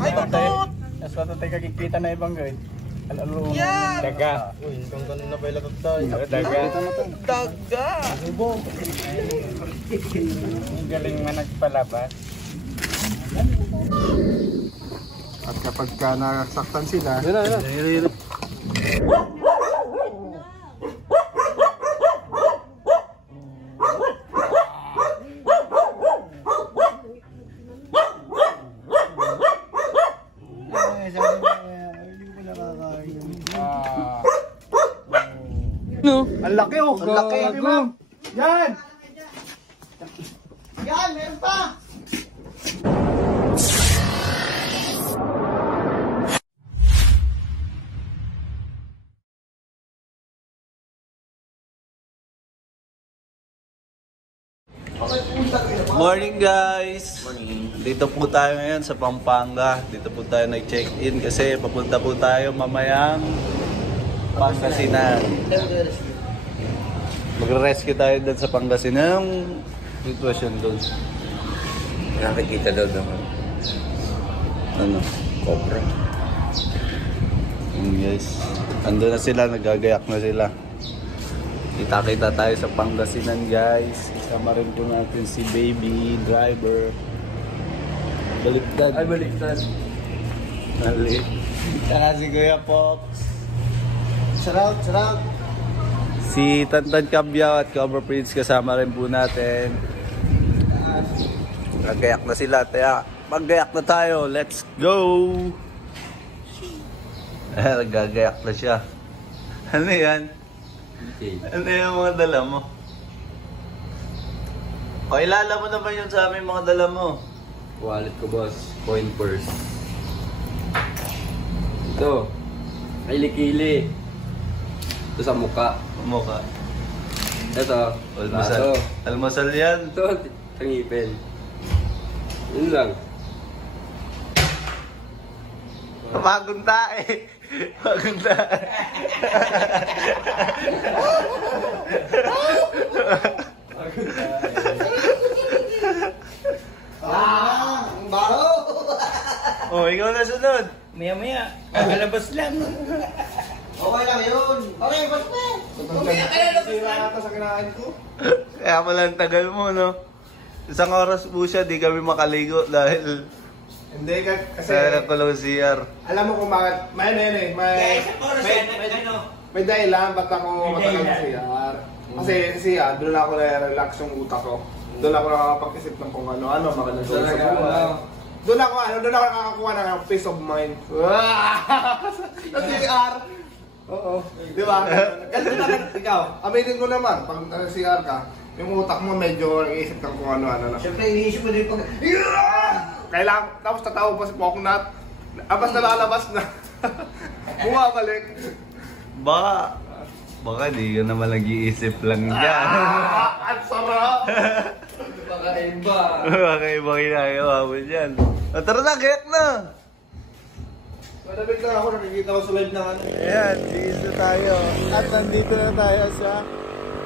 Ay, batot! Mas matutay kakikita na ibang guide. Alalo. Yan! Daga. Uy, hanggang ganun na pala tayo. Daga. Daga! Ang galing man nagpalabas. At kapag ka nasaktan sila, Ang laki oh! Ang laki! Yan! Yan! Meron pa! Morning guys! Morning. Dito po tayo ngayon sa Pampanga. Dito po tayo nag-check-in kasi papunta po tayo mamayang Pangasinan. Magre-rescue tayo doon sa Pangasinan. Yung sitwasyon doon. Nakikita daw naman. Ano? Cobra. Guys, ando na sila, nagagayak na sila. Kita-kita tayo sa Pangasinan guys. Isama rin po natin si baby driver. Baliktad. Ay, baliktad. Mali. Saka si Kuya Pox. shout out! Si Tantan Cabyaw at Cobra Prince kasama rin po natin. Nagayak na sila. Kaya maggayak na tayo. Let's go! Nagagayak na siya. Ano yan? Ano yung mga dala mo? Pakilala mo naman yun sa amin mga dala mo. Wallet ko, boss. Coin purse. Ito. Kili-kili. Ito sa mukha. Mukha. Ito. Almusal. baso. Almusal yan. Ito. Tangipin. Yun lang. Magunta eh. Magunta. Ang baho! Oh, ikaw na sunod. Maya-maya. Kakalabas lang. Okay lang yun. Okay, basta na. Sira ata sa kinain ko. Kaya pala ang tagal mo, no? Isang oras po siya, di kami makaligo dahil Hindi, kasi sa kulong CR. alam mo kung bakit, may dahilan ba't ako matagal sa CR. Kasi sa CR, doon ako na-relax yung utak ko. Doon ako nakakapag-isip ng kung ano-ano, magandang sa buhay. Doon ako nakakakuha ng peace of mind. Sa CR! Oo. Di ba? Kasi ikaw, aminin ko naman, pag CR ka, yung utak mo medyo iisip ng kung ano-ano na. Siyempre, iniisip mo din pag... Kailangan, tapos tatawa pa si Poknat. Abas na lalabas na. Bumabalik. Baka di ka naman nag-iisip lang dyan. Ang sarap! Baka iba. Baka ibang ginagawa mo dyan. O, tara na, gayak na! Malapit lang ako, nakikita ko sa live ng ano. Ayan, bigis na tayo. At nandito na tayo sa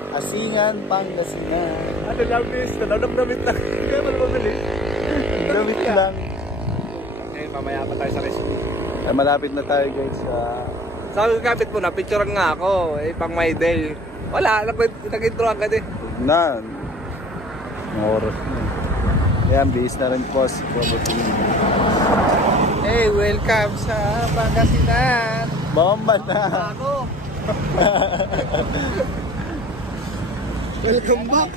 Asingan, Pangasinan. Ano lang, miss? Namit lang. Kaya pala mabilis. Damit lang. Okay, mamaya pa tayo sa resort. Ay, malapit na tayo guys sa... Sabi ko kapit mo na, picturean nga ako. Pang my day. Wala, nag-introan ka din. Na. Ang oras na. Ayan, bihis na rin po si Kobotin. Hey, welcome sa Pangasinan. Bomba na! Ako. Welcome back.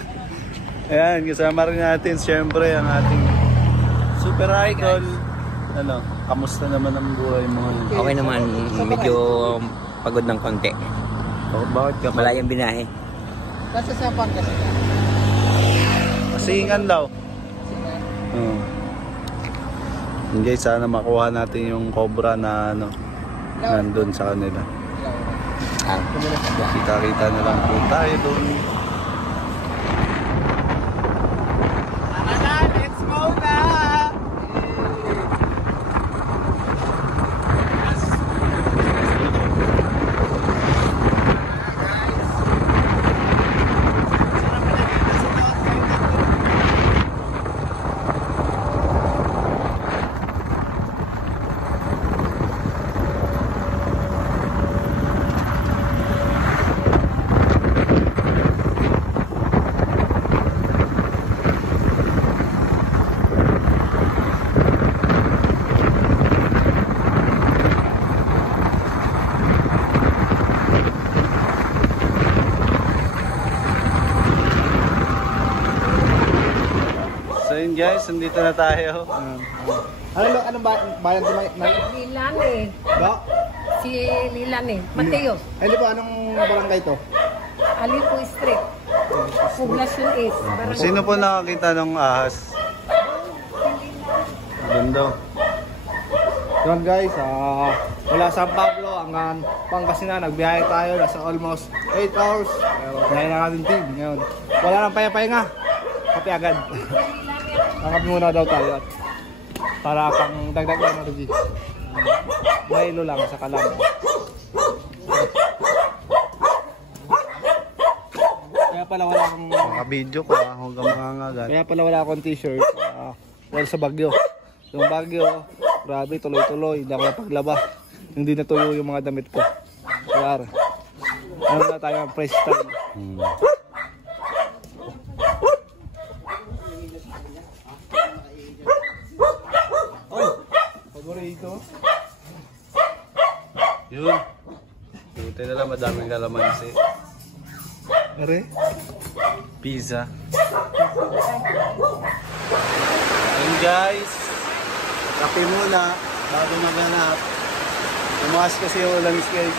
Ayan, kasama rin natin siyempre ang ating super idol. Ano, kamusta naman ang buhay mo? Okay naman, medyo pagod ng konti. Bakit ka pa? Malayang binahe. Nasa sa Pangasinan. Asingan daw. Hindi, sana makuha natin yung cobra na ano, nandun sa kanila. Kita-kita na lang po tayo doon. Let's go na! guys, nandito na tayo. Anong bayan ito? Lilan eh. Ba? Si Lilan eh. Mateo. Ay, di ba? Anong barangay ito? Alipo Street. Poblacion East. Barangay. Sino po nakakita ng ahas? Ganda. Yun guys, mula San Pablo hanggang Pangasinan, nagbiyahe tayo, nasa almost 8 hours. Biyahe na natin team ngayon. Wala nang payapahinga. Kape agad. Nakape muna daw tayo at para pang dagdag energy. Mailo lang sa kalam. Kaya pala wala akong Naka-video ko huwag kang mangangagat. Kaya pala wala akong t-shirt. Well, sa Baguio. Yung Baguio, grabe, tuloy-tuloy. Hindi ako napaglaba. Hindi natuyo yung mga damit ko. Kaya, ano na tayo ang fresh style. Paborito. Yun. Buti na lang madaming kalamansi. Are? Pizza. Yun guys. Kape muna bago maganap. Tumaas kasi yung ulan guys.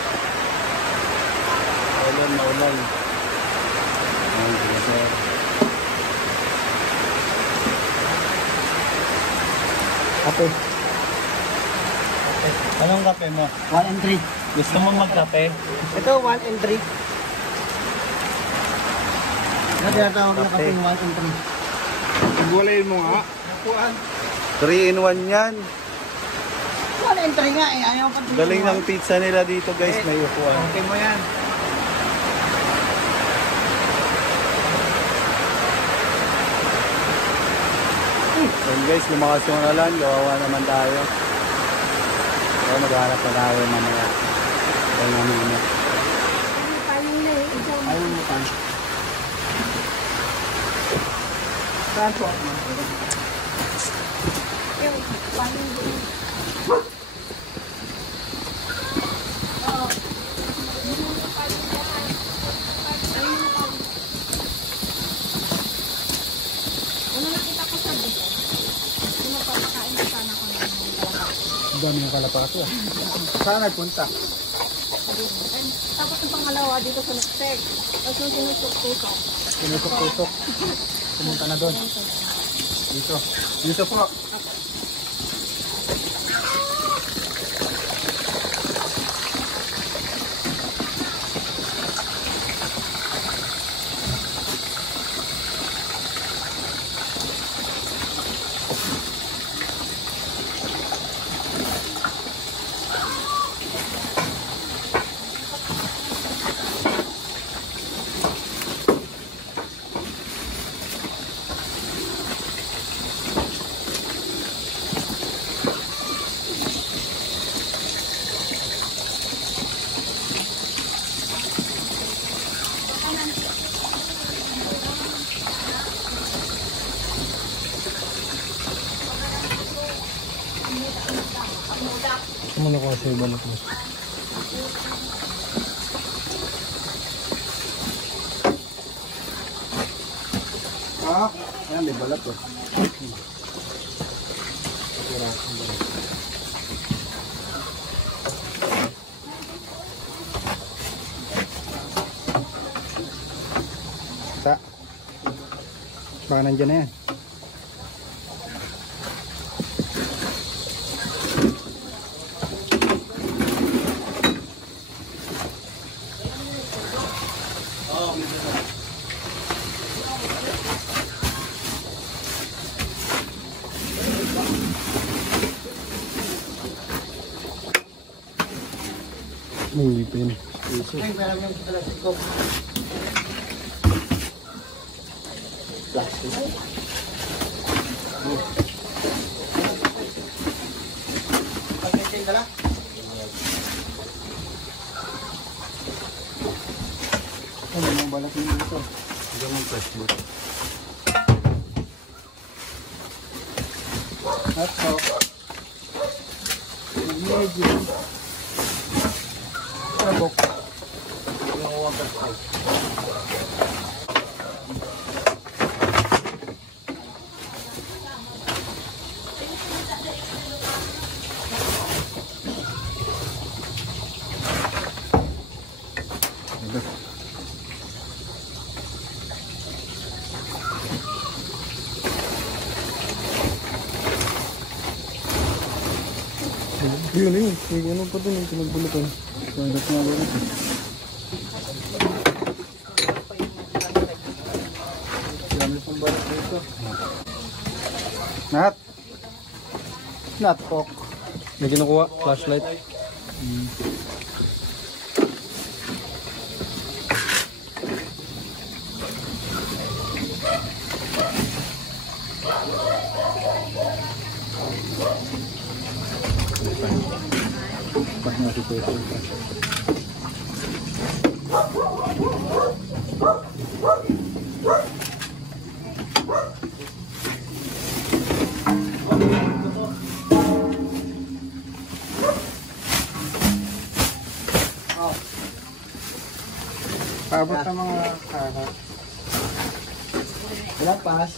Maulan. Kape. Anong kape mo? 1 and 3. Gusto mo magkape? Ito, 1 and 3. Ano tinatawag na kasi 1 and 3? Igwalayin mo nga. 3 in 1 yan. 1 and 3 nga eh. Ayaw ka din. Galing ng pizza nila dito guys. May upuan. Okay mo yan. So guys, lumakas yung ulan. Gawawa naman tayo. So maghanap na tayo mamaya. Tayo namin ina. Ayaw mo pa. Saan po? Dami ng kalapakas yan. Saan nagpunta? Tapos yung pangalawa dito sa Nextec. Tapos yung sinusok-tusok. Pinusok-tusok. Pumunta na doon. Dito. Dito po. Muna ko kasi balot mo. Ayan, may balat oh. Ta. Baka nandiyan na yan. Ngipin. Ay, parang yung plastic ko. Plastic? Pagkitin ka lang? Ano yung balat nyo dito? Hindi mo plastic. That's all. Medyo. Trabok. Yung water pipe. Yun, yun. May ano pa dun, yung pinagbulutan. Pagkat nga ba rin. Dami pang balat dito. Nat! Nat, pok. May kinukuha, flashlight. Paabot ng mga karat. Walang pas.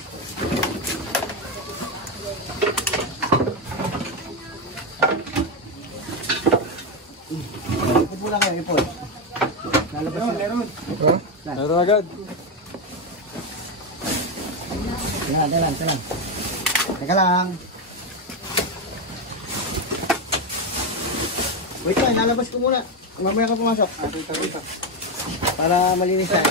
Ipon na kayo, ipon. Lalabas na. Meron. Ito? Meron agad. Teka lang. Teka lang. Wait lang, lalabas ko muna. Mamaya ka pumasok. Dito. Para malinis na.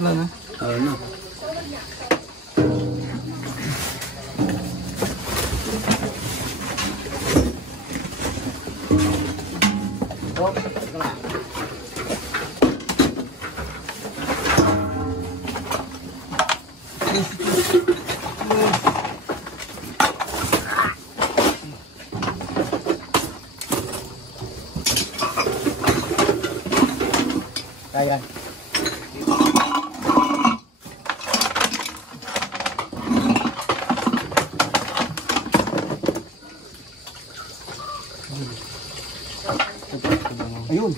Wala na. Kaya. Ayun.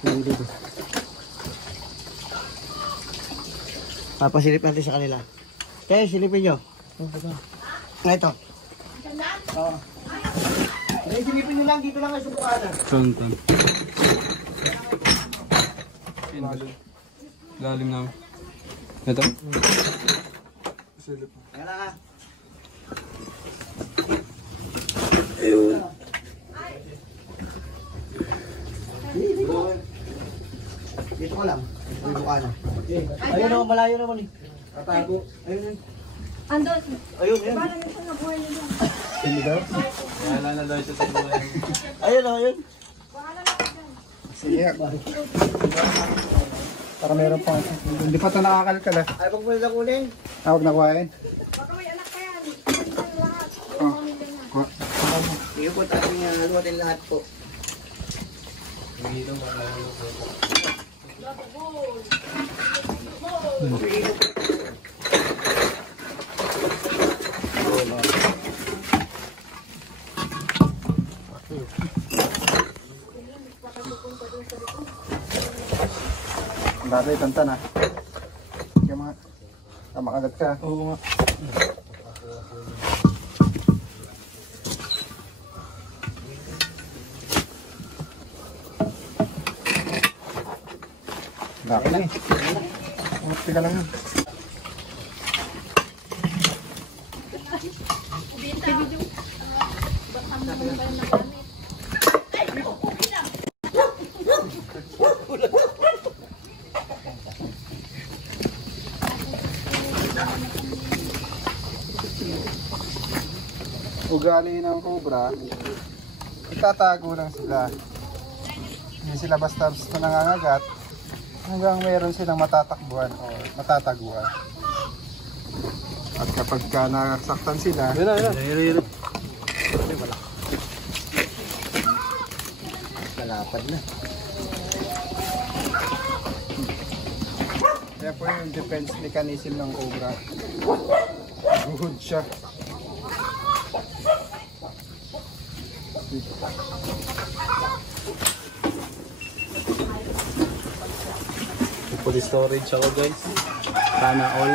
Ayun dito. Papasilip natin sa kanila. Kaya silipin nyo. Ito. Oo. Ay, silipin nyo lang. Dito lang ay subukanan. Tonton. Lalim na. Ito? Kaya lang ha. Ayun. Dito ko lang. May bukanan. Ayun naman, malayo naman eh. Tatago. Ayun. Andon. Ayun, ayun. Parang ito na buhay nila. Hindi daw? Wala na daw siya sa buhay. Ayun, ayun. Bahala na ako dyan. Sige. Para meron pa. Hindi pa ito nakakalkal ah. Ay, pag pwede na kunin. Huwag na kuhain. Baka may anak ka yan. Ito tayo lahat. Buhay nila na. Sige po, ating haluatin lahat po. Dati, tanta na. Sige mga. Makagat ka. Oo nga. Laki lang eh. Umuti ka lang yun. Ugali ng cobra, itatago lang sila. Hindi sila basta-basta nangangagat hanggang meron silang matatakbuhan o matataguan. At kapag ka nasaktan sila, Kalapad na. kaya po yung defense mechanism ng cobra. Buhod siya. Full storage ako guys. Sana all.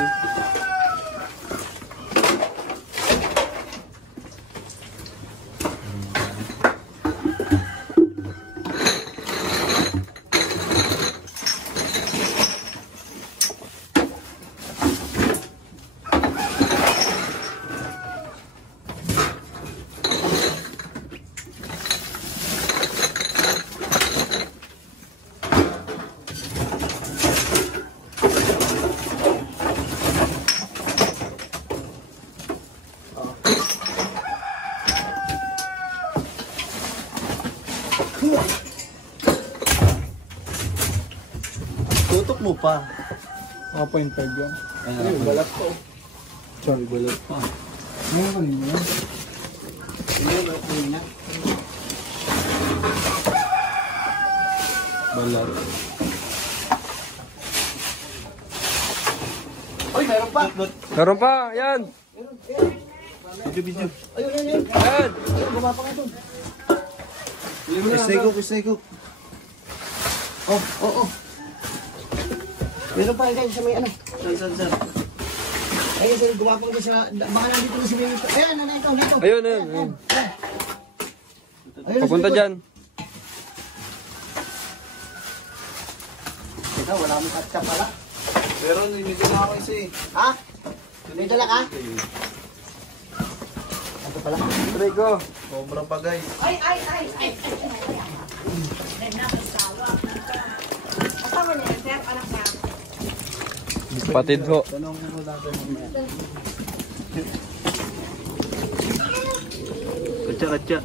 1.5 yan. Ayun, Balat ko. Sorry, balat pa. Ngayon ko rin yun. Ngayon, okay na. Balat. Uy, meron pa. Meron pa, yan. Video. Ayun, ayun. Yan. Ayun, bumapa ka dun. Stay cook. Oh, oh, oh. Meron pa guys sa may ano. Saan? Ayun, sir, gumapang doon sa... Baka nandito na si Mayor. Ayan, nandito. Ayun, ayun. Ayun, Papunta dyan. Ito, wala akong katsa pala. Pero may dala ako isa eh. Ha? May dala ka? Ito pala. Try ko. Sobra pa guys. Ay. Kasama niya, sir, anak niya. Patid ho. Tanong mo natin mamaya. Katsa.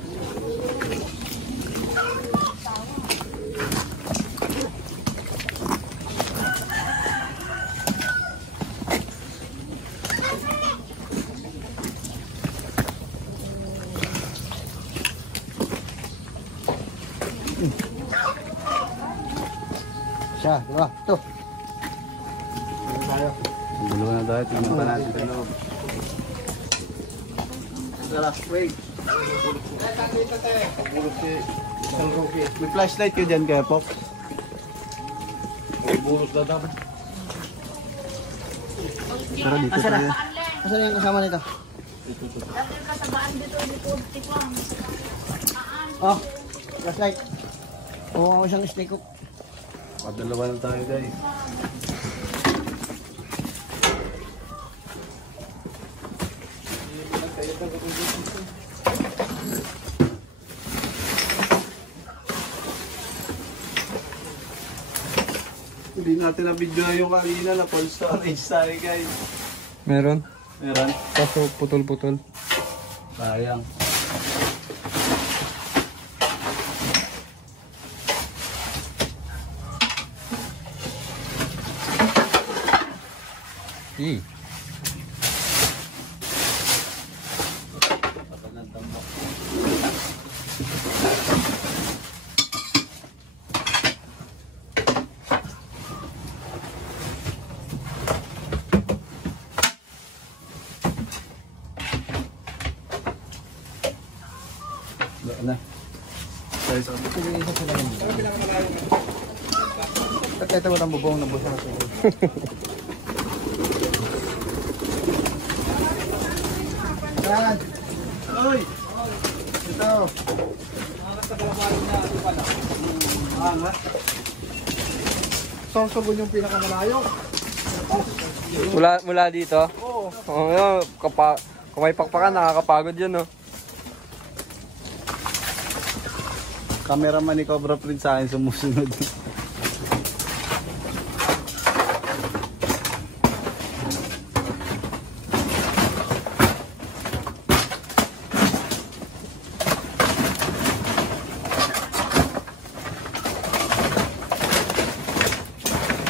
Siya, diba? Ito. Ang dalawa na tayo. Tingnan pa natin sa loob. Tara, wait. May flashlight ka dyan kaya, Pop? Pero dito Asa na? tayo. Asan yung kasama nito? Oh, flashlight. Oo, ako isang steak cook. Dalawa na tayo guys. Hindi natin na-video yung kanina na full storage tayo guys. Meron. Meron? Kaso putol-putol. Sayang. Na. Sorry, sorry. At ito walang bubong na busa sa siguro. Yan. Oy! Ito. Sorsogon yung pinakamalayo. Mula dito? Oo. Kung may pakpakan, nakakapagod yun, no? Cameraman ni Cobra Prince sa akin sumusunod.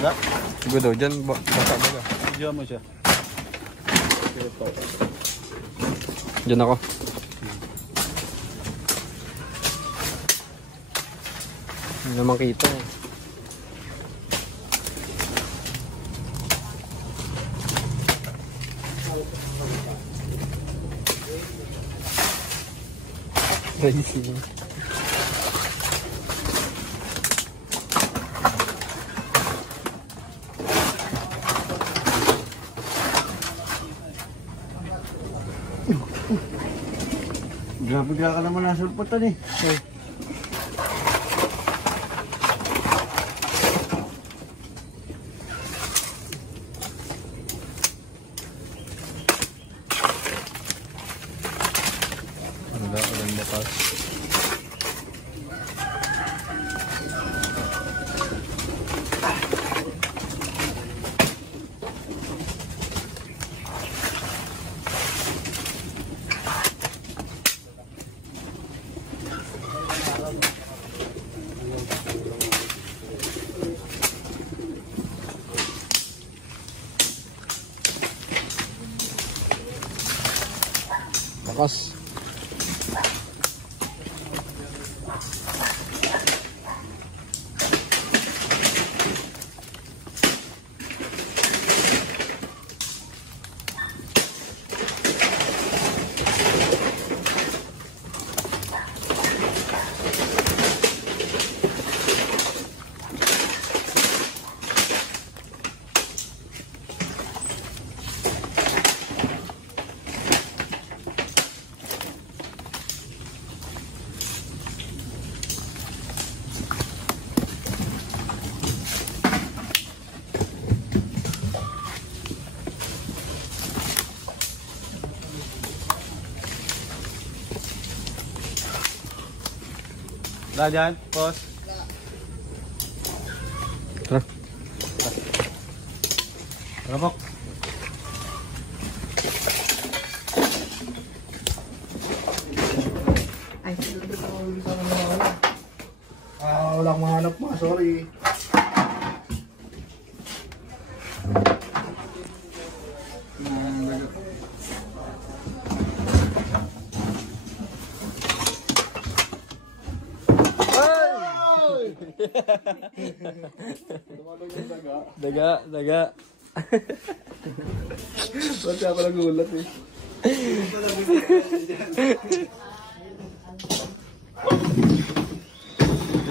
Da? Siguro daw, dyan, basa ba ka? Video mo siya. Dyan ako. Hindi naman kita eh. Racing. Grabe ka naman nasulputan eh. Walang bakas. Bakas. Tara dyan, boss. Tara. Tara po. Wala akong mahanap mo, sorry. Daga. Ba't ako nagulat eh?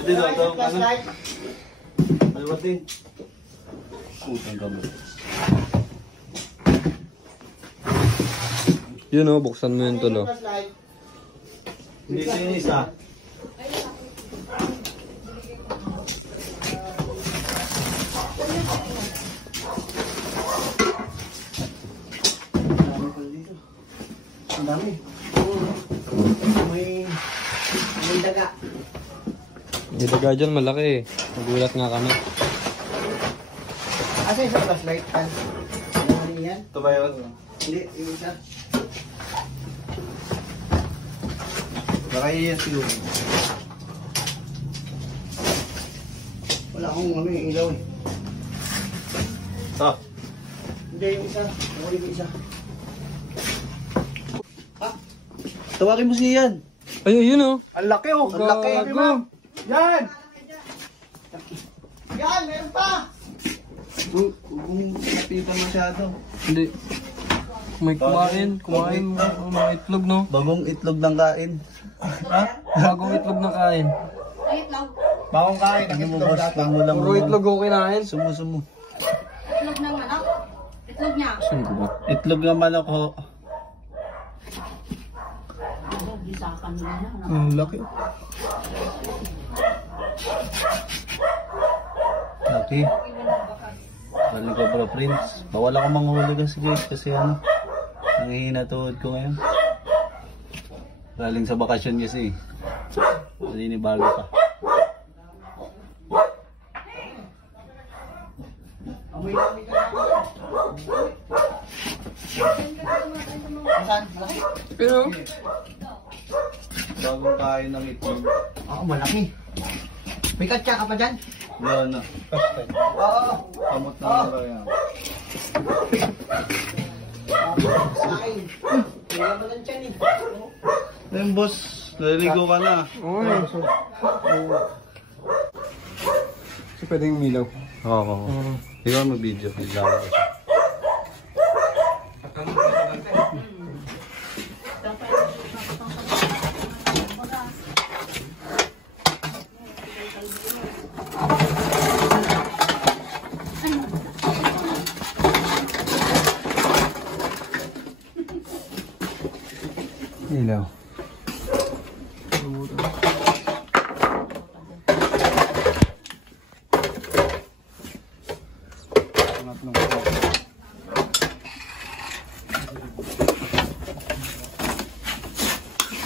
Dito daw, Flashlight. Aliwat din. Putang gamot. Yun o, buksan mo yun tulo. Flashlight. Hindi ko yung isa. Ang dami. May daga. Yung daga dyan malaki eh. Nagulat nga kami. Asa yung flashlight? Ano yan? Ito ba yun? Hindi, yung isa. Baka iyan siguro. Wala akong ilaw eh. Ah, Hindi, yung isa. Ako yung isa. tawagin mo siya yan. Ay, yun o. Ang laki oh! Ang laki, ma'am! Yan! Yan, meron pa! Kung napitan masyado. Hindi. May kumain mga itlog no? Bagong itlog ng kain. Bagong itlog na kain. Bagong kain, ang Ano mo itlog boss? data. Pag mo lang Puro itlog ko kinain. Sumo. Itlog ng anak. Itlog niya. Saan ko ba? Itlog ng manok ho. Ang laki. Laki. Galing ko bro Prince. Bawal ako manghuli kasi ano. Nangihina tuhod ko ngayon. Galing sa bakasyon kasi. Naninibago pa. Pero, Bagong kain ng itlog. Oo, malaki. May katsa ka pa dyan? Yan na. Oo. Kamot na nara yan. Sakin. Kaya mo lang dyan eh. Ayun boss, naliligo ka na. so pwedeng milaw. Oo. Ikaw mag-video. Ilaw. Ilaw.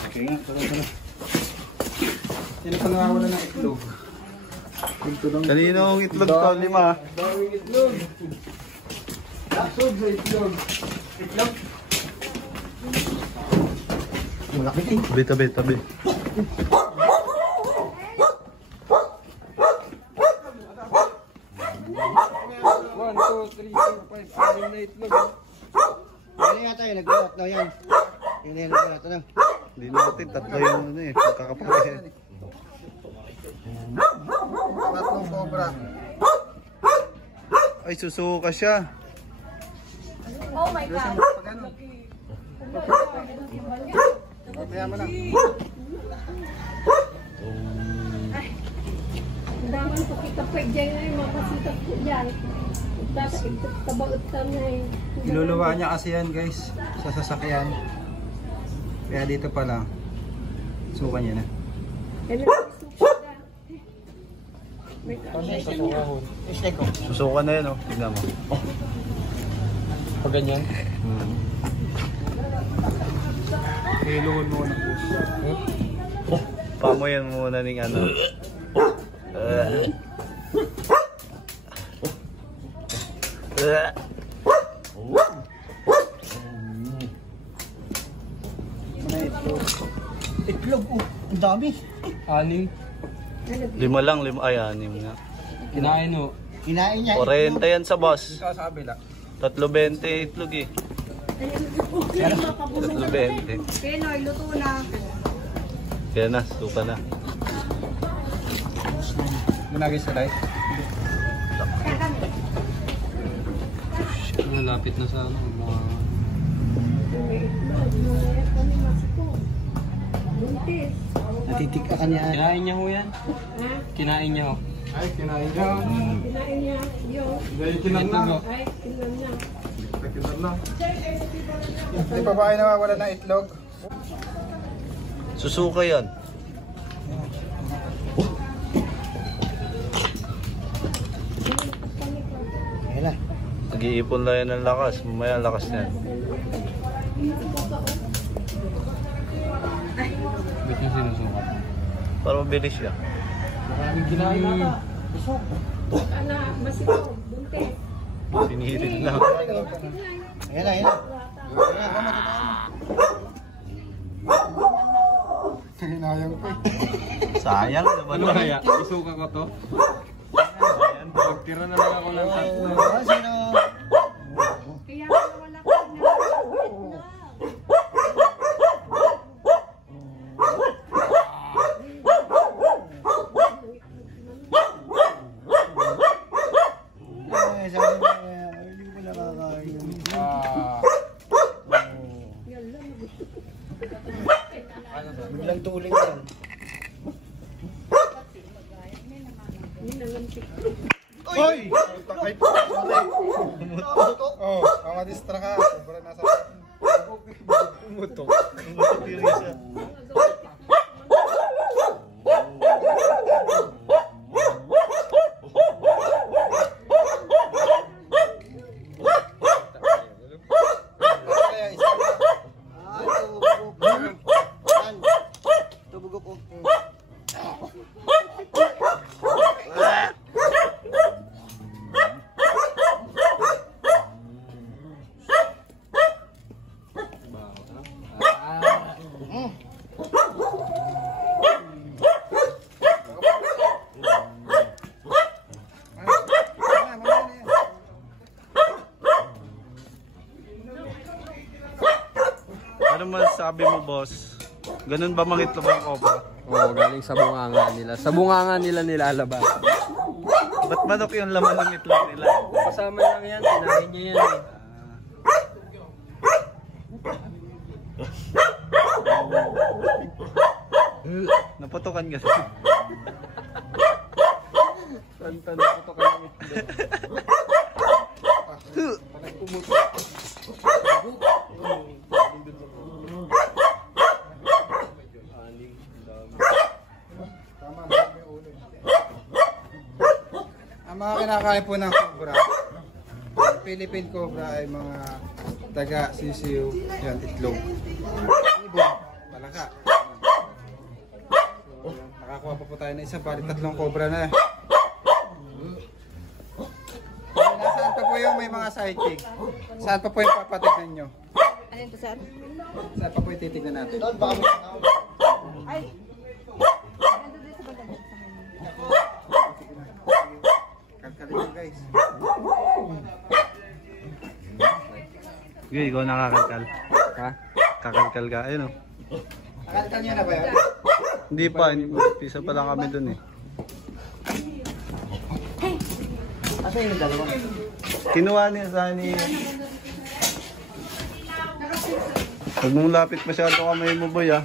Okay nga, tara. Sino pa nakawala ng itlog? Kaninong itlog to? 5. Daming itlog. Laksod sa itlog. Malaki eh. Tabi. One, two, three, four, five, 6 na itlog. Ano yata yun? Nag-out na yan. Yun na ito na. Hindi natin, tatlo yung ano eh. Magkakapatid. Tatlong cobra. Ay, susuka siya. Oh my God. Kaya mo lang. Ang daman po kita pa dyan na yung makasikat po dyan. Tabagot ka na eh. Iluluwa niya kasi yan guys, sa sasakyan. Kaya dito pa lang, suka niya na. Susuka na yun, oh. Tignan mo. Pag ganyan? Iluhon mo na po. Pamoyan muna ng ano. Itlog, oh. Ang dami. Aning, 5 lang, 5. Ay, 6 nga. kinain mo. Kinain niya. 40 yan sa boss. Ikaw sa kabila. 3.20 itlog eh. 3.20. Pinoy, luto na. Kaya na, suka na. Gunagay sa light. Malapit na sa ano. Buntis. Natitika ka niya. Kinain niya ho yan. Kinain niya ho. Ay, kinain niya. Kinain niya. Yung. Dahil kinain na. Ay, kinan niya. Kinain na. Hindi pa ba kayo nawawala ng itlog? Susuka yan. Ayan na. Nag-iipon lang yan ng lakas. Mamaya ang lakas niyan. Ba't yung sinusuka? Para mabilis siya. Maraming kinain na. Ana, masiko. Buntis. Pinilit na. Ayan na, ayan na. Hinayang ko eh. Sayang naman. Ano kaya? Isuka ko to? Magtira na lang ako ng tatlo. Sino? Kaya wala ka na. Ay, sabi niya, hindi ko nakakain. Biglang tuling yan. Oy! Takay po. Oh, mamadistra ka. Sobrang nasa Umutok. Umutok yung isa. kaya isa na. Tubugok ko. Ano masasabi mo, boss? Ganun ba mangitlog ang cobra? Oo, galing sa bunganga nila. Sa bunganga nila nilalabas. Ba't manok yung laman ng itlog nila? Kasama lang yan, kinain niya yan eh. Naputukan kasi. Santa na ito ka ng itlog. Ang mga kinakain po ng cobra, Philippine cobra ay mga taga, sisiw, yan, itlog. Ibon, palaka. So, nakakuha pa po tayo ng isa, bali 3 cobra na. Nasaan pa po yung may mga sidekick? Saan pa po yung papatignan nyo? Ano ito, sir? Saan pa po yung titignan natin? Doon, baka Ay. Ando din sa bandang sa kanya. Kalkalin nyo guys. Sige, ikaw nakakakal. Ha? Kakalkal ka. Ayun o. Nakaltan niya na ba yun? Hindi pa. Pisa pa lang kami dun eh. Asa yung dalawa? Kinuha niya sa ni... Huwag mong lapit masyado kamay mo boy ah.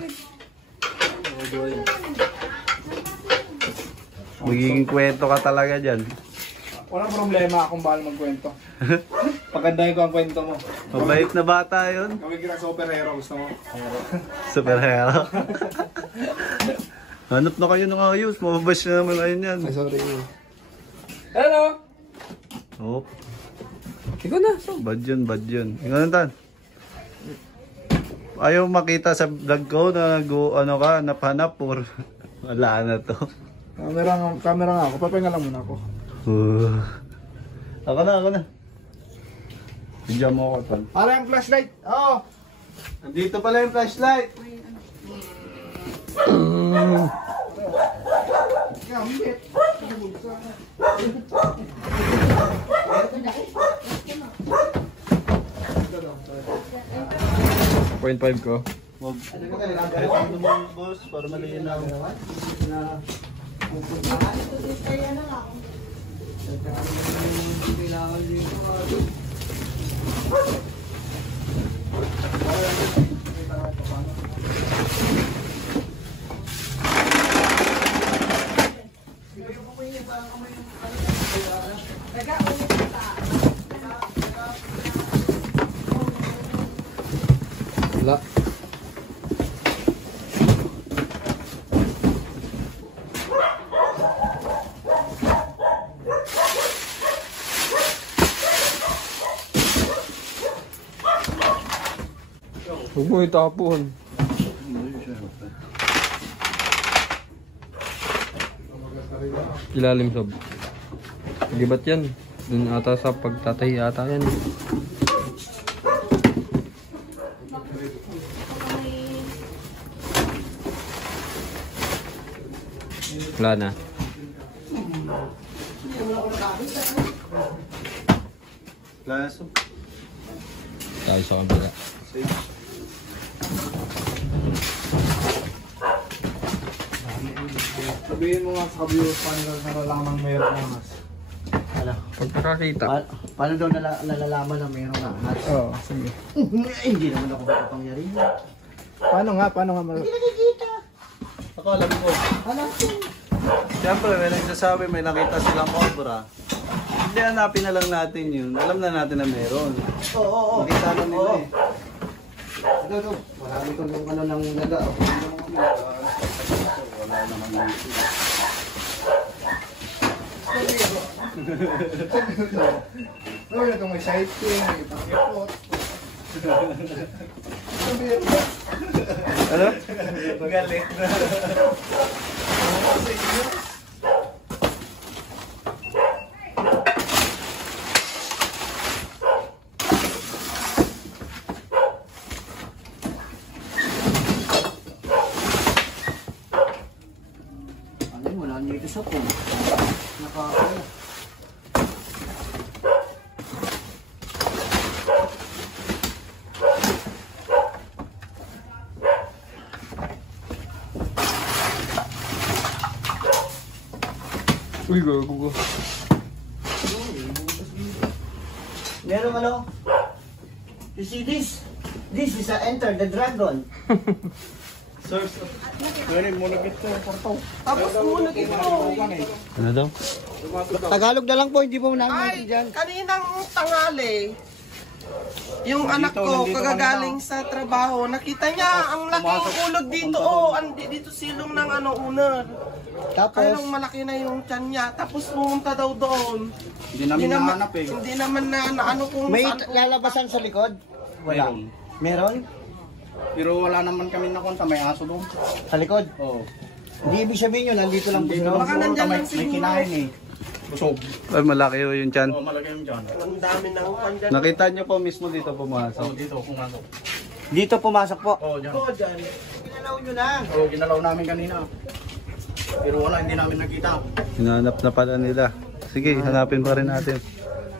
Magiging kwento ka talaga dyan. Walang problema akong bahal magkwento. Pagandahin ko ang kwento mo. Mabait na bata yun. Gawin kita superhero, gusto mo? Superhero. Hanap na kayo ng ayos. Mababash na naman ayun yan. Sorry. Hello! Oh, Ikaw na. bad yun. Ikaw na tan. Ayaw makita sa vlog ko na ano ka, napanap or wala na to. Camera nga ako. Papahinga lang muna ako. Ako na. Bigyan mo ako tan. Para yung flashlight. Oo. Nandito pala yung flashlight. Yeah, hindi. 0.5 ko. Kahit ano naman boss, para malinaw. Wala. Huwag mo itapon. Ilalim sob. Gibat yan. Dun ata sa pagtatahi ata yan. Wala na. Laso. Tayo sa kabila. Sabihin mo nga sa viewers paano nalalaman mayroon ng mas. Ano? Pag nakakita. Paano daw nalalaman na mayroong ahas? Oo, sige. Hindi naman ako makapangyari. Paano nga? Hindi nakikita. Ako alam ko. Ano? Siyempre, may nagsasabi, may nakita silang cobra. Hindi, hanapin na lang natin yun. Alam na natin na meron. Oo. Nakita na nila eh. Ito. Marami kong yung ano ng naga. Wala naman dito. Ano na itong may sighting, may pakipot. Ano? Galit na. Ano mo, nandito sa phone. Nakakaya. Uy, gago ko. Meron ano? You see this? This is a Enter the Dragon. Source of... Tapos muna ito. Ano daw? Tagalog na lang po, hindi po namin Ay, dyan. kaninang tanghali, yung anak ko kagagaling sa trabaho, nakita niya ang laking ulog dito. Oh, dito silong ng ano uner. Kaya nung malaki na yung tiyan niya, tapos pumunta daw doon. Hindi namin nahanap eh. Hindi naman na ano kung May saan. lalabasan sa likod? Wala. Meron? Pero wala naman kami nakunta, may aso doon. Sa likod? Oo. Hindi ibig sabihin yun, nandito lang po Dito sila. lang Baka siguro nandyan may lang siguro. kinain eh. Busog. Ay, malaki yung tiyan. Oo, malaki yung dyan. Ang dami ng pandyan. Nakita nyo po mismo dito pumasok. Oo, dito, pumasok. Dito pumasok po. Oo, dyan. Oh, dyan. Ginalaw nyo na. Oo, ginalaw namin kanina. Pero wala, hindi namin nakita. Hinanap na pala nila. Sige, hanapin pa rin natin.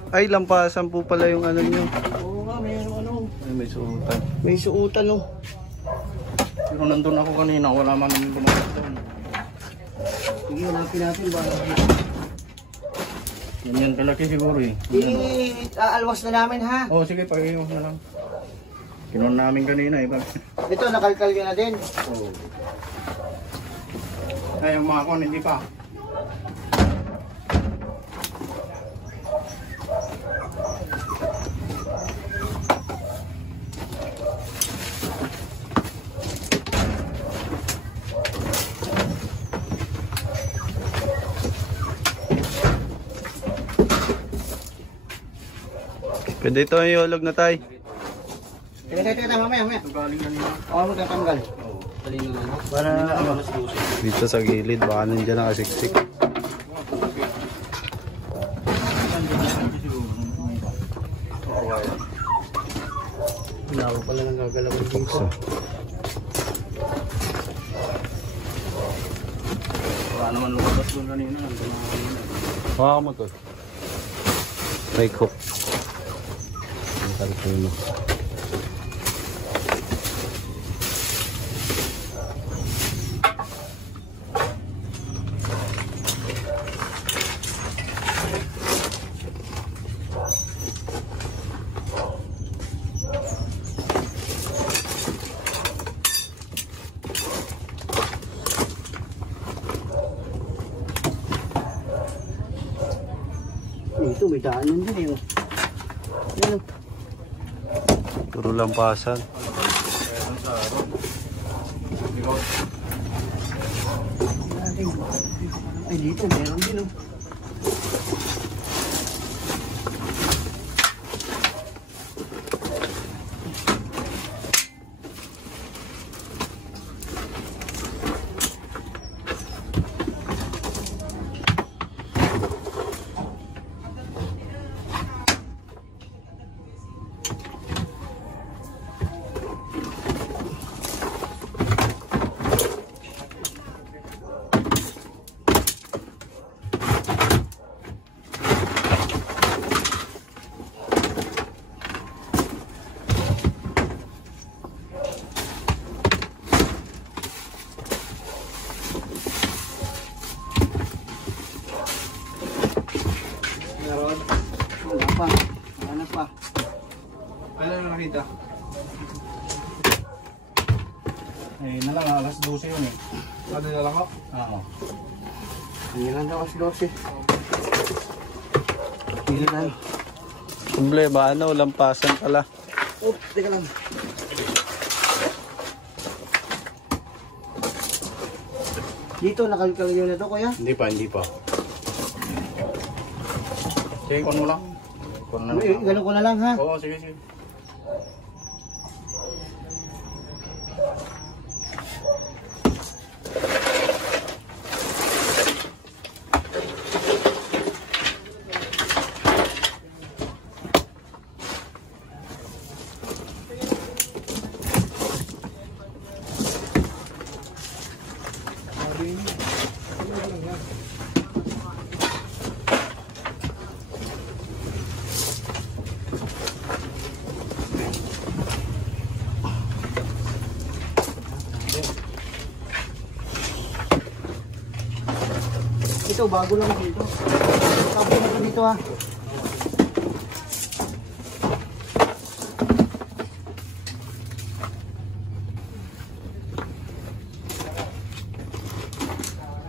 Ay, lampasan po pala yung ano nyo. Oo nga, meron ano. Ay, may suotan. May suutan oh. Pero nandun ako kanina, wala man namin bumalik doon. Sige, hanapin natin ba? Ganyan kalaki siguro eh. Aalwas na namin ha. Oh, sige, pag-iwas na lang. Kinuha namin kanina eh. Ito, nakalkal ka na din. Oh. Ay, yung mga kon, hindi pa. Pwede ito yung iulog na tay. Teka, mamaya. Galing na nila. Oo, magtatanggal. Para ano? Dito sa gilid, baka nandiyan nakasiksik. Wala ko pala nang gagalawin dito. Wala naman lumabas doon kanina. Hawakan mo to. May cook. Ang kalpuno. Ito, may daanan din eh. Yan. Puro lampasan. Ay, dito, meron din oh. Wala pa. Ano na nakita? Eh, nalang alas 12 yun eh. Ano na lang ako? Oo. Hindi lang daw kasi 12. Hindi lang. Problema, ano, lampasan pala. Oh, teka lang. Dito, nakalkal yun na to, kuya? Hindi pa. Sige, kuno lang. Kuno na lang. Ganun ko na lang, ha? Oo, sige. Ito, bago lang dito. Tapo na ito dito, ha?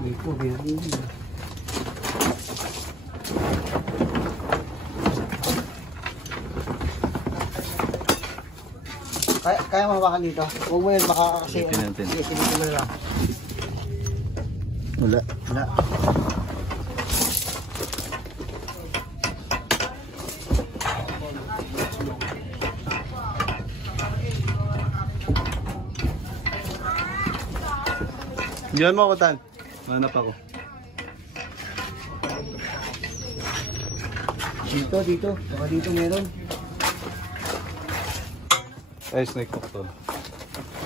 Dito, meron din. Kaya mahawakan dito. Huwag mo yun, baka kasi... Silipin natin. Sige, silipin mo na lang. Wala. Diyan mo ako, Tan. Hanap ako. Dito. Baka dito meron. Ay, snake hook to.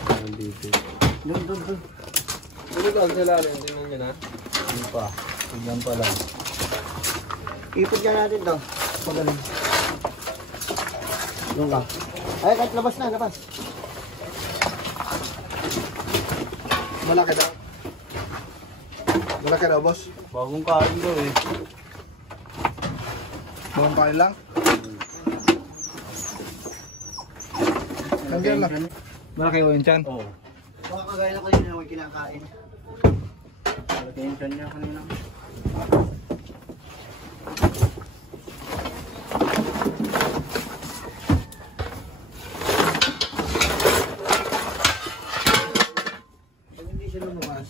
Nandito. Doon. Ano ba ang salalim? Tingnan nyo na. Hindi pa. Tignan pa lang. Ipot dyan natin to. Pagaling. Doon ka. Ay, kahit labas na, labas. Malaki daw. Malaki daw, boss. Bagong kain daw eh. Bagong kain lang. Hanggang lang. Malaki ko yun dyan. Oo. Baka kagaya na kanina may kinakain. Malaki yung tiyan niya kanina. Pag hindi siya lumabas.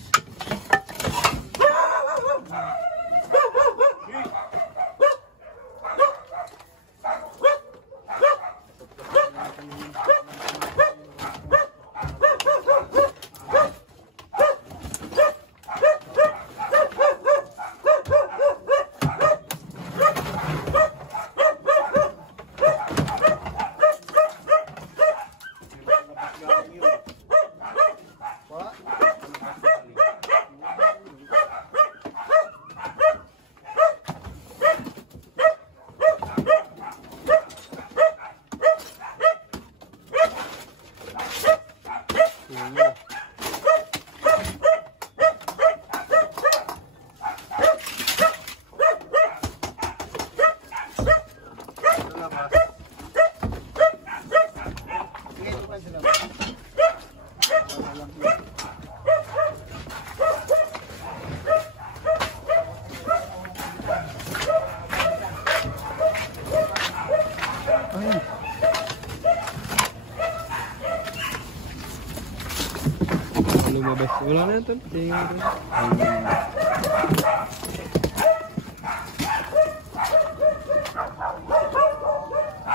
Lumabas. Wala na ito. Tingnan ito.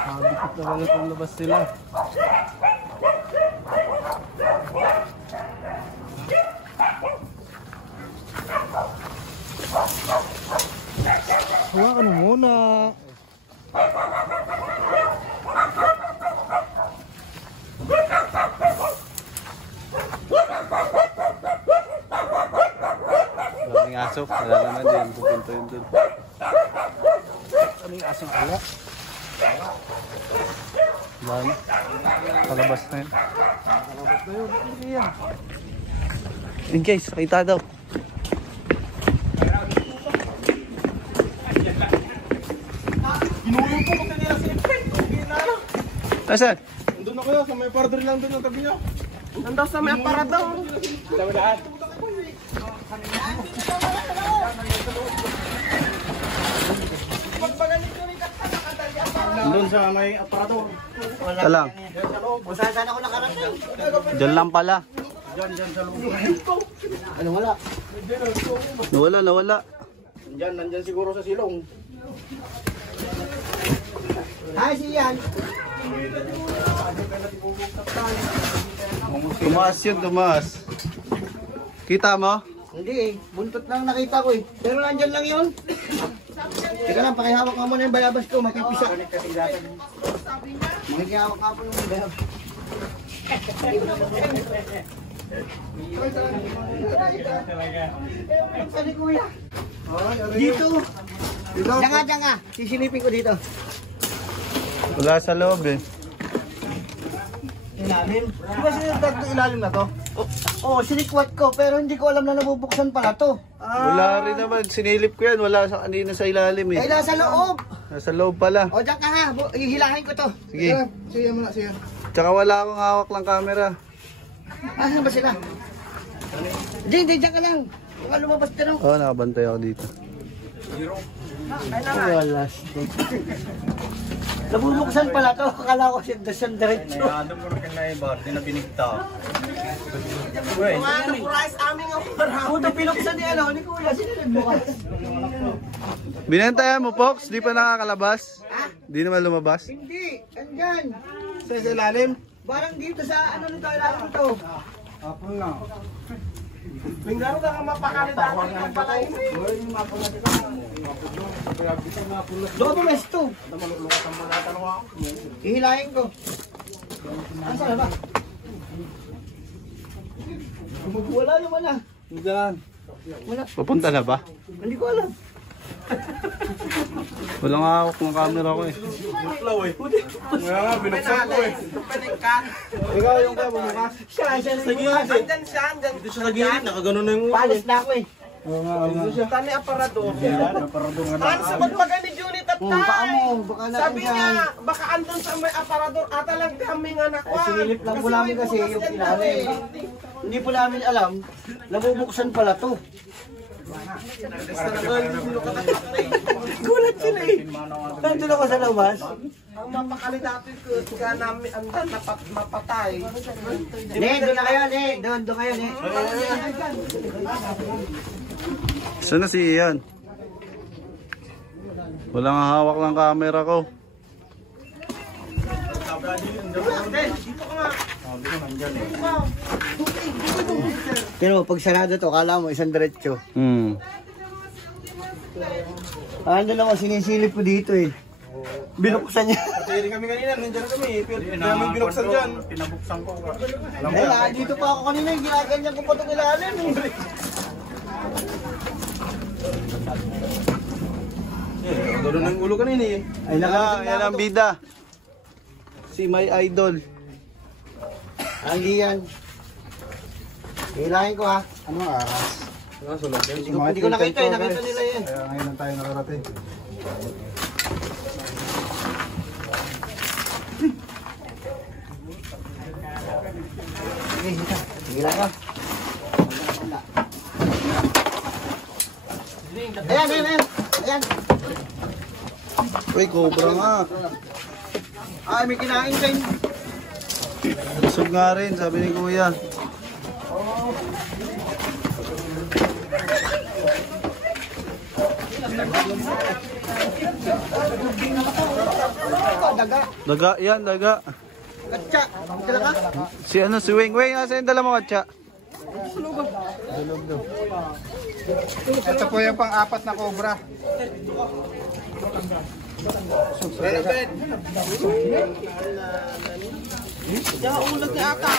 Mabikit na wala kung labas sila. Hawakan mo muna. Daming aso. Wala naman din. Pupunta yun dun. Kaming asong ala. Wala na. Palabas na yun. Yun guys, kita daw. Inulong po kung nila si Ipin. Okay na. Nasaan? Nandun na kayo, sa may partner lang dun yung tabi niyo. Nandun sa may aparador. Nandun sa may aparador. Wala Ito lang. Kung saan ako nakarating. Diyan lang pala. Diyan sa loob. Ano wala? Nawala. Nandyan siguro sa silong. Ay, siyan. Tumaas. Kita mo? Hindi eh. Buntot lang nakita ko eh. Pero nandyan lang yun. Teka lang, pakihawak nga muna yung bayabas ko. Makipisa. Makikihawak nga po yung bayabas. Sali kuya. Dito. Diyan nga. Sisilipin ko dito. Wala sa loob eh. Ilalim. Di ba sinunod ito ilalim na to? Oo, sinikwat ko. Pero hindi ko alam na nabubuksan pala to. Wala rin naman. Sinilip ko yan. Wala sa kanina sa ilalim eh. Ay, nasa loob. Nasa loob pala. O, diyan ka ha. Hihilahin ko to. Sige. Siya muna, siya. Tsaka wala akong hawak lang camera. Asan ba sila? Hindi, diyan ka lang. Baka lumabas ka no. Oo, nakabantay ako dito. Wala. Nabubuksan pala to. Akala ko siya diretso. Ano mo rin na iba? Di na binigta. Mga price aming aparador. Puto pinuksan ni ano, ni Kuya. Sino nagbukas? Binentayan mo, Fox? Di pa nakakalabas? Di naman lumabas? Hindi. Andyan. Sa ilalim. Barang dito sa ano nito, ilalim ito. Apple na. Pinggaro ka mapakalit natin yung palay. Doon po mes to. Ihilahin ko. Asan na ba? Wala naman ah. Diyan. Wala. Papunta na ba? Hindi ko alam. Walang hawak ng camera ko eh. Ikaw yung kaya bumukas. Siya sa gilid. Andyan siya, andyan. Dito siya sa gilid, nakagano na yung palis na ako eh. Tani aparador. Ano sa magpagay ni Junit at Baka Tay? mo, baka natin Sabi dyan. niya, baka andun sa may aparador, ata lang kami nga nakuha. Sinilip lang po namin kasi yung ilalim. Hindi po namin alam, nabubuksan pala to. Gulat sila eh. Nandun ako sa labas. Ang mapakali natin ko, kaya namin andan mapatay. Ne, doon na kayo, ne. Doon kayo, ne. Saan na si Ian? Walang hawak ng camera ko. Pero pag sarado to, kala mo isang diretso. Ano lang ako, sinisilip ko dito eh. Binuksan niya. Kasi kami kanina, nandiyan kami. Pero kami binuksan dyan. Pinabuksan ko. Eh, dito pa ako kanina, ginaganyan ko pa itong ilalim eh. Doon ng ulo kanina eh. Ay, Yan ang bida. Si my idol. ang giyan. Hilahin ko ha. Ano ahas? Hindi ko nakita eh, nakita nila yan. Kaya ngayon lang tayo nakarating. Sige lang ka. Ayan. Ayan. Uy, cobra nga. Ay, may kinain kayo. Busog nga rin, sabi ni Kuya. Daga. Daga, yan, daga. Katsa. Sila ka? Si si Weng. Weng, nasa yung dala mo katsa? Ito po yung pang-apat na cobra. Diyan ulag ni ata.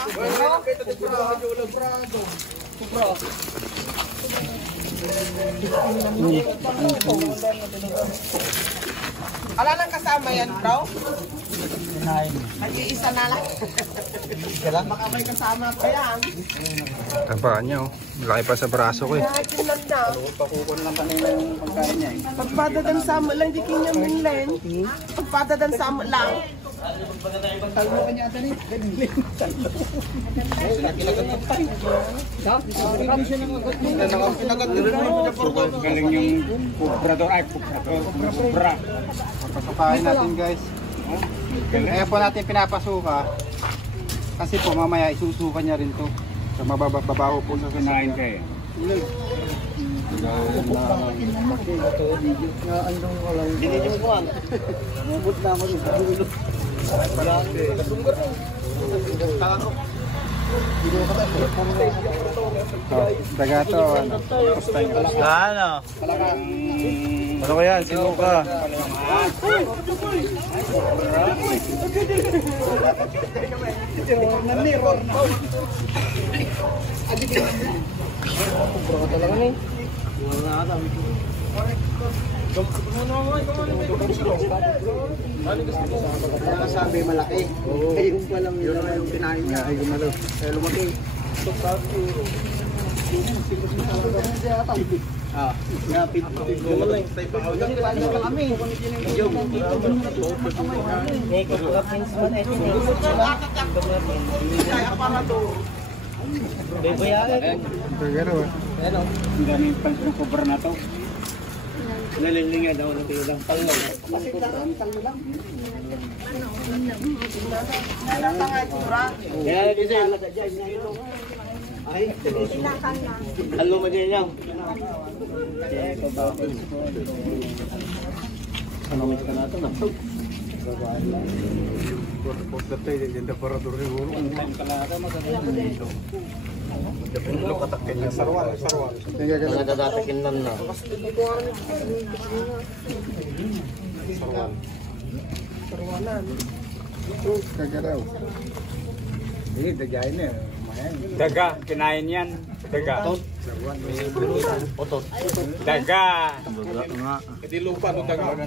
Ala lang kasama yan, bro? Nag-iisa na lang. Baka may kasama pa yan. Tabaan niya oh. Laki pa sa braso ko eh. Kahit yung landa. Pagpadadan sama lang, di kanya minlen. Pagpadadan sama lang. Galing yung cobrador ay cobra. Papapain natin guys. Kaya po natin pinapasuka. Kasi po mamaya isusuka niya rin to. Sa mababaho po sa kinain kayo. Daga to, ano? Pusta nyo. Ano? Ano ko yan? Sino ka? Sabi malaki. Yung palang yung kinain niya. Ay, gumalo. Kaya lumaki. Ah, yapit. Gumaling. Kami. Ang daming pang cobra na to. Nalilinga daw ng tilang palo. Ay, halo mo din lang. Ano ka na ito na? Nadadatakin lang na. Kagaraw. Hindi, dagay na. Daga, kinain yan. Daga. Daga. Hindi lupa no daga.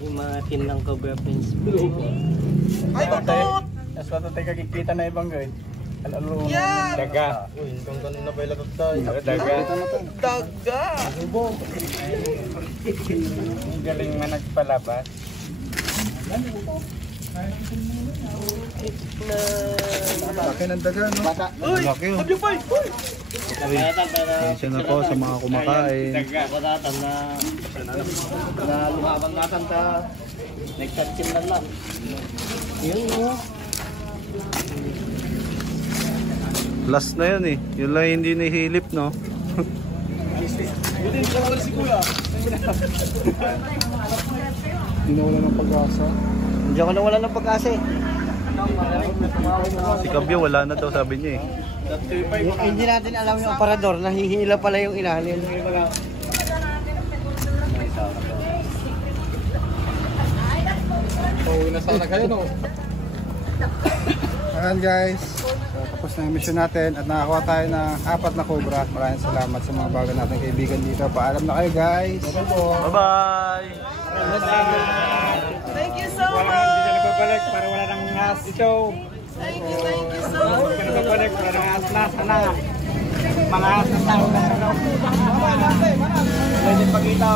Yung mga tinang Cobra Prince. Ay, tutot! Tapos wato tayo kakikita na ibang guide. Alalo. Yan! Daga. Kung ganun na pala tayo. Daga. Daga! Ang galing man nagpalabas. Laki ng daga, no? Uy! Laki yun. Sabi pa! Uy! Pasensya na po sa mga kumakain. Daga. Last na yun eh. Yun lang hindi nahilip, no? Hindi na wala ng pag-asa. Hindi ako nawala ng pag-asa eh. Si Kabyo wala na daw sabi niya eh. Hindi natin alam yung aparador, nahihila pala yung ilalim. Pauwi na sana kayo, no? Ayan guys, so, tapos na yung mission natin at nakakuha tayo ng 4 na cobra. Maraming salamat sa mga bago nating kaibigan dito. Paalam na kayo guys. Bye-bye! Thank you so Hindi much! na nagpapalik para wala nang nas ito. Thank you so Hindi much! na nagpapalik para nang nas na. Mga nas na tao na. Pwede pagkita.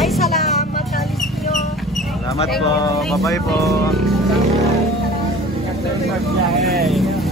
Ay, salamat, alis nyo. Salamat po. Bye-bye po. Hey.